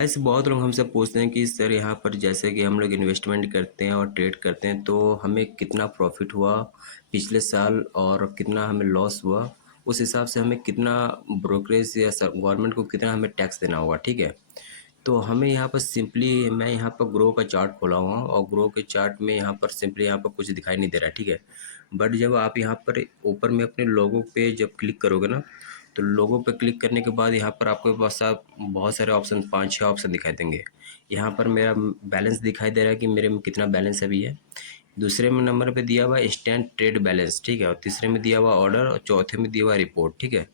ऐसे बहुत लोग हमसे पूछते हैं कि सर यहाँ पर जैसे कि हम लोग इन्वेस्टमेंट करते हैं और ट्रेड करते हैं तो हमें कितना प्रॉफिट हुआ पिछले साल और कितना हमें लॉस हुआ, उस हिसाब से हमें कितना ब्रोकरेज या गवर्नमेंट को कितना हमें टैक्स देना होगा, ठीक है। तो हमें यहाँ पर सिंपली मैं यहाँ पर ग्रो का चार्ट खोला हुआ हूँ और ग्रो के चार्ट में यहाँ पर सिंपली यहाँ पर कुछ दिखाई नहीं दे रहा है, ठीक है। बट जब आप यहाँ पर ऊपर में अपने लोगों पे जब क्लिक करोगे ना, तो लोगों पे क्लिक करने के बाद यहाँ पर आपको पास आप बहुत सारे ऑप्शन, 5-6 ऑप्शन दिखाई देंगे। यहाँ पर मेरा बैलेंस दिखाई दे रहा है कि मेरे में कितना बैलेंस अभी है। दूसरे में नंबर पे दिया हुआ इंस्टेंट ट्रेड बैलेंस, ठीक है, और तीसरे में दिया हुआ ऑर्डर और चौथे में दिया हुआ रिपोर्ट, ठीक है।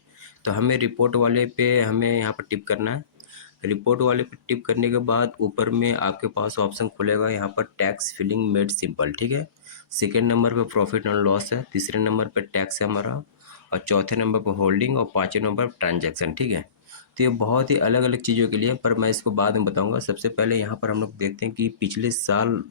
तो हमें रिपोर्ट वाले पे हमें यहाँ पर टिप करना है। रिपोर्ट वाले पे टिप करने के बाद ऊपर में आपके पास ऑप्शन खुलेगा यहाँ पर टैक्स फिलिंग मेड सिंपल, ठीक है। सेकेंड नंबर पे प्रॉफिट एंड लॉस है, तीसरे नंबर पे टैक्स है हमारा, और चौथे नंबर पर होल्डिंग और पाँचवें नंबर पर ट्रांजैक्शन, ठीक है। तो ये बहुत ही अलग अलग चीज़ों के लिए, पर मैं इसको बाद में बताऊंगा। सबसे पहले यहाँ पर हम लोग देखते हैं कि पिछले साल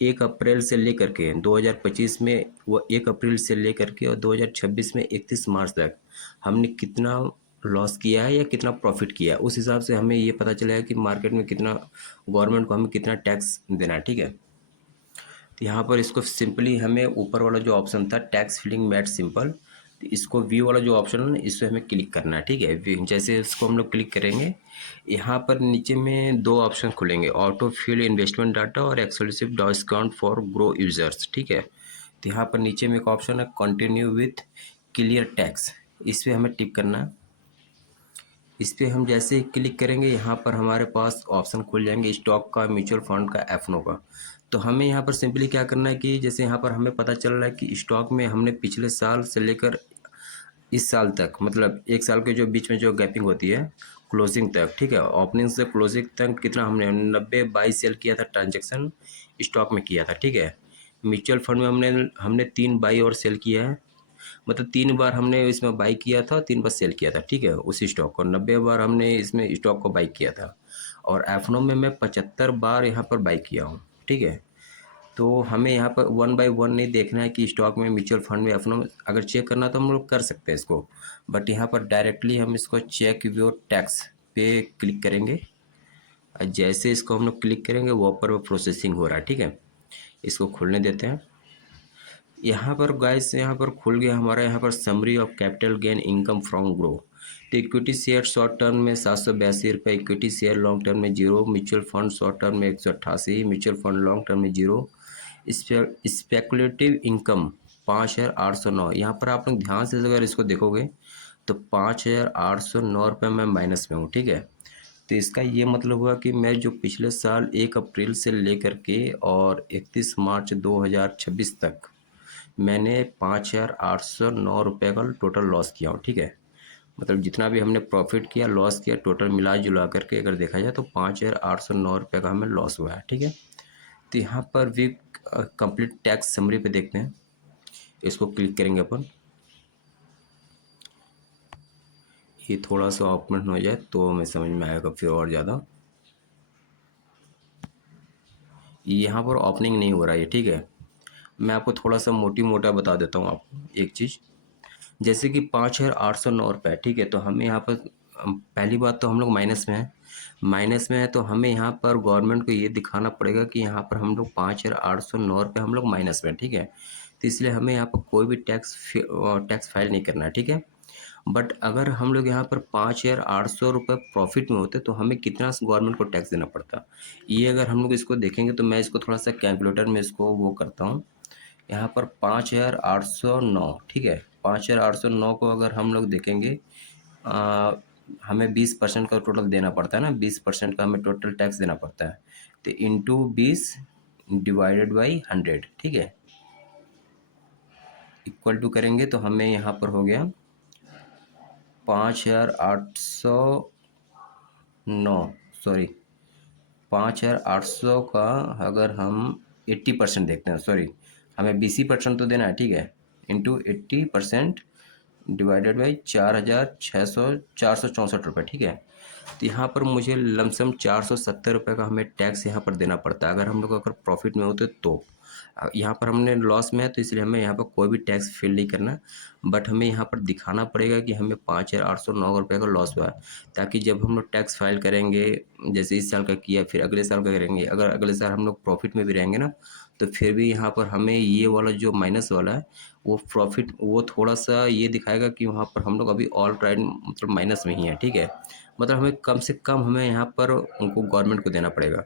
1 अप्रैल से लेकर के 2025 में, वो 1 अप्रैल से लेकर के और 2026 में 31 मार्च तक हमने कितना लॉस किया है या कितना प्रॉफिट किया है। उस हिसाब से हमें ये पता चलेगा कि मार्केट में कितना, गवर्नमेंट को हमें कितना टैक्स देना है, ठीक है। तो यहाँ पर इसको सिंपली हमें ऊपर वाला जो ऑप्शन था टैक्स फिलिंग मैट सिंपल, तो इसको व्यू वाला जो ऑप्शन है ना, इस पर हमें क्लिक करना है, ठीक है। जैसे इसको हम लोग क्लिक करेंगे, यहाँ पर नीचे में दो ऑप्शन खुलेंगे, ऑटो फिल इन्वेस्टमेंट डाटा और exclusive discount for grow users, ठीक है। तो यहाँ पर नीचे में एक ऑप्शन है कंटिन्यू विथ क्लियर टैक्स, इस पर हमें टिक करना है। इस पर हम जैसे ही क्लिक करेंगे यहाँ पर हमारे पास ऑप्शन खुल जाएंगे स्टॉक का, म्यूचुअल फंड का, एफनो का। तो हमें यहाँ पर सिंपली क्या करना है कि जैसे यहाँ पर हमें पता चल रहा है कि स्टॉक में हमने पिछले साल से लेकर इस साल तक, मतलब 1 साल के जो बीच में जो गैपिंग होती है क्लोजिंग तक, ठीक है, ओपनिंग से क्लोजिंग तक कितना हमने 90 बाई सेल किया था, ट्रांजेक्शन स्टॉक में किया था, ठीक है। म्यूचुअल फंड में हमने 3 बाई और सेल किया है, मतलब 3 बार हमने इसमें बाई किया था, 3 बार सेल किया था, ठीक है, उसी स्टॉक को 90 बार हमने इसमें स्टॉक को बाई किया था। और एफनो में मैं 75 बार यहाँ पर बाई किया हूँ, ठीक है। तो हमें यहाँ पर वन बाय वन नहीं देखना है कि स्टॉक में, म्यूचुअल फंड में, एफनो में, अगर चेक करना तो हम लोग कर सकते हैं इसको। बट यहाँ पर डायरेक्टली हम इसको चेक योर टैक्स पे क्लिक करेंगे, और जैसे इसको हम लोग क्लिक करेंगे वो ऊपर वो प्रोसेसिंग हो रहा है, ठीक है। इसको खोलने देते हैं। यहाँ पर गाइस, यहाँ पर खुल गया हमारा यहाँ पर summary of capital gain income from grow. तो इक्विटी शेयर शॉर्ट टर्म में 782 रुपये, इक्विटी शेयर लॉन्ग टर्म में 0, म्यूचुअल फंड शॉर्ट टर्म में 188, म्यूचुअल फंड लॉन्ग टर्म में 0, स्पेकुलेटिव इनकम 5,809। यहाँ पर आप लोग ध्यान से अगर इसको देखोगे तो 5,809 रुपये मैं माइनस में हूँ, ठीक है। तो इसका ये मतलब हुआ कि मैं जो पिछले साल 1 अप्रैल से लेकर के और 31 मार्च 2026 तक मैंने 5,809 रुपये का टोटल लॉस किया हूँ, ठीक है। मतलब जितना भी हमने प्रॉफिट किया, लॉस किया, टोटल मिला जुला करके अगर देखा जाए तो 5,809 रुपये का हमें लॉस हुआ है, ठीक है। तो यहाँ पर भी कंप्लीट टैक्स समरी पे देखते हैं, इसको क्लिक करेंगे अपन। ये थोड़ा सा ओपन हो जाए तो हमें समझ में आएगा फिर और ज़्यादा। यहाँ पर ओपनिंग नहीं हो रहा है, ठीक है। मैं आपको थोड़ा सा मोटी मोटा बता देता हूँ आपको एक चीज़। जैसे कि 5,809 रुपये, ठीक है। तो हमें यहाँ पर पहली बात तो हम लोग माइनस में है, माइनस में है तो हमें यहाँ पर गवर्नमेंट को ये दिखाना पड़ेगा कि यहाँ पर हम लोग 5,809 रुपये हम लोग माइनस में, ठीक है। तो इसलिए हमें यहाँ पर कोई भी टैक्स फाइल नहीं करना है, ठीक है। बट अगर हम लोग यहाँ पर 5,800 रुपये प्रॉफिट में होते तो हमें कितना गवर्नमेंट को टैक्स देना पड़ता, ये अगर हम लोग इसको देखेंगे तो मैं इसको थोड़ा सा कैलकुलेटर में इसको वो करता हूँ। यहाँ पर 5,809, ठीक है, 5,809 को अगर हम लोग देखेंगे, हमें 20% का टोटल देना पड़ता है ना, 20% का हमें टोटल टैक्स देना पड़ता है। तो इंटू 20 डिवाइडेड बाई 100, ठीक है, इक्वल टू करेंगे तो हमें यहाँ पर हो गया 5,809, सॉरी 5,800 का अगर हम 80% देखते हैं, सॉरी हमें 20% तो देना है, ठीक है, इंटू 80% डिवाइडेड बाई 4,600 464 रुपये, ठीक है। तो यहाँ पर मुझे लमसम 470 रुपये का हमें टैक्स यहाँ पर देना पड़ता है अगर हम लोग अगर प्रॉफिट में होते तो। यहाँ पर हमने लॉस में है तो इसलिए हमें यहाँ पर कोई भी टैक्स फिल नहीं करना, बट हमें यहाँ पर दिखाना पड़ेगा कि हमें 5,809 रुपये का लॉस हुआ है, ताकि जब हम लोग टैक्स फाइल करेंगे, जैसे इस साल का किया फिर अगले साल का करेंगे, अगर अगले साल हम लोग प्रॉफिट में भी रहेंगे ना, तो फिर भी यहाँ पर हमें ये वाला जो माइनस वाला है वो प्रॉफिट वो थोड़ा सा ये दिखाएगा कि वहाँ पर हम लोग अभी ऑल राइट मतलब माइनस में ही है, ठीक है। मतलब हमें कम से कम हमें यहाँ पर उनको गवर्नमेंट को देना पड़ेगा।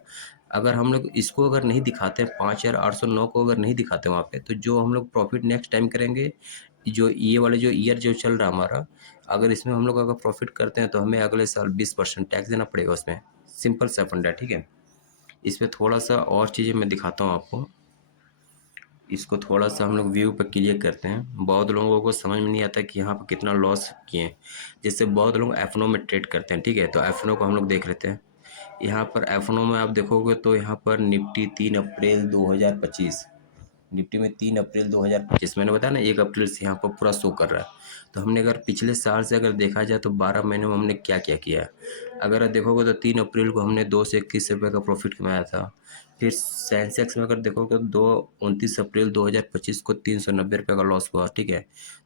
अगर हम लोग इसको अगर नहीं दिखाते हैं 5,809 को अगर नहीं दिखाते वहाँ पे, तो जो हम लोग प्रॉफिट नेक्स्ट टाइम करेंगे, जो ये वाले जो ईयर जो चल रहा है हमारा, अगर इसमें हम लोग अगर प्रॉफिट करते हैं तो हमें अगले साल 20% टैक्स देना पड़ेगा उसमें। सिंपल सा फंडा है, ठीक है। इसमें थोड़ा सा और चीज़ें मैं दिखाता हूँ आपको। इसको थोड़ा सा हम लोग व्यू पर क्लियर करते हैं। बहुत लोगों को समझ में नहीं आता कि यहाँ पर कितना लॉस किए हैं। जैसे बहुत लोग एफनो में ट्रेड करते हैं, ठीक है, तो एफनो को हम लोग देख लेते हैं। यहाँ पर एफनो में आप देखोगे तो यहाँ पर निफ्टी 3 अप्रैल 2025, निफ्टी में 3 अप्रैल 2025 मैंने बताया ना, 1 अप्रैल से यहाँ पर पूरा शो कर रहा है। तो हमने अगर पिछले साल से अगर देखा जाए तो 12 महीने में हमने क्या क्या किया है। अगर आप देखोगे तो 3 अप्रैल को हमने 221 रुपये का प्रॉफिट कमाया था। फिर सेंसेक्स में अगर देखोगे तो 29 अप्रैल 2025 को 390 रुपये का लॉस हुआ, ठीक है।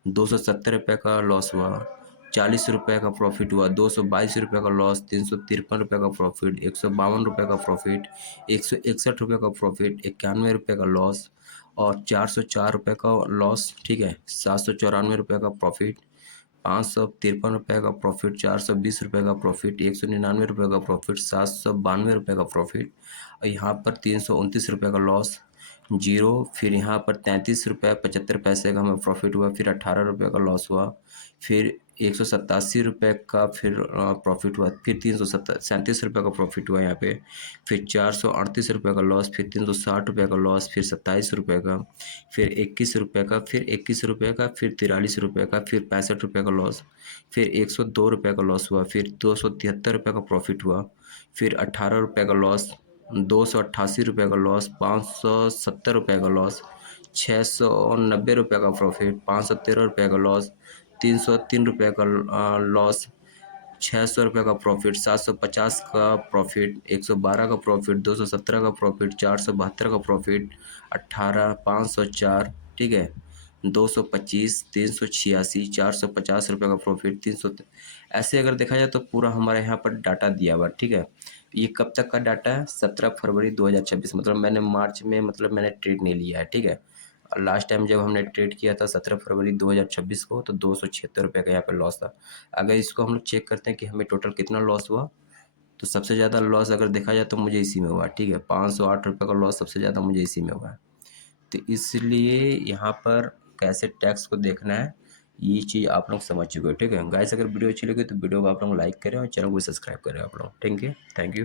270 रुपये का लॉस हुआ, 40 रुपये का प्रॉफिट हुआ, 222 रुपये का लॉस, 353 रुपये का प्रॉफिट, 152 रुपये का प्रॉफिट, 161 रुपये का प्रॉफिट, 91 रुपये का लॉस और 404 रुपये का लॉस, ठीक है। 794 रुपये का प्रॉफिट, 553 रुपये का प्रॉफिट, 420 रुपये का प्रॉफिट, 199 रुपये का प्रॉफिट, 792 रुपये का प्रॉफिट और यहाँ पर 329 रुपये का लॉस, जीरो। फिर यहाँ पर 33 रुपये 75 पैसे का हमें प्रॉफिट हुआ, फिर 18 रुपये का लॉस हुआ, फिर 187 रुपये का फिर प्रॉफिट हुआ, फिर 337 रुपये का प्रॉफिट हुआ यहाँ पे, फिर 438 रुपये का लॉस, फिर 360 रुपये का लॉस, फिर 27 रुपये का, फिर 21 रुपये का, फिर 21 रुपये का, फिर 43 रुपये का, फिर 65 रुपये का लॉस, फिर 102 रुपये का लॉस हुआ, फिर 273 रुपये का प्रॉफिट हुआ, फिर 18 रुपये का लॉस, 288 रुपये का लॉस, 570 रुपये का लॉस, 690 रुपये का प्रॉफिट, 513 रुपये का लॉस, 303 रुपये का लॉस, 600 रुपये का प्रॉफिट, 750 का प्रॉफिट, 112 का प्रॉफिट, 217 का प्रॉफिट, 472 का प्रॉफिट, 18, 504, ठीक है, 225, 386, 450 रुपये का प्रॉफिट, 300। ऐसे अगर देखा जाए तो पूरा हमारे यहाँ पर डाटा दिया हुआ, ठीक है। ये कब तक का डाटा है? 17 फरवरी 2026, मतलब मैंने मार्च में मतलब मैंने ट्रेड नहीं लिया है, ठीक है। लास्ट टाइम जब हमने ट्रेड किया था 17 फरवरी 2026 को, तो 276 रुपये का यहाँ पे लॉस था। अगर इसको हम लोग चेक करते हैं कि हमें टोटल कितना लॉस हुआ, तो सबसे ज़्यादा लॉस अगर देखा जाए तो मुझे इसी में हुआ, ठीक है। 508 रुपये का लॉस सबसे ज़्यादा मुझे इसी में हुआ है। तो इसलिए यहाँ पर कैसे टैक्स को देखना है, ये चीज़ आप लोग समझ चुके हो, ठीक है। गाइस, अगर वीडियो अच्छी लगी तो वीडियो को आप लोग लाइक करें और चैनल को सब्सक्राइब करें आप लोग। Thank you.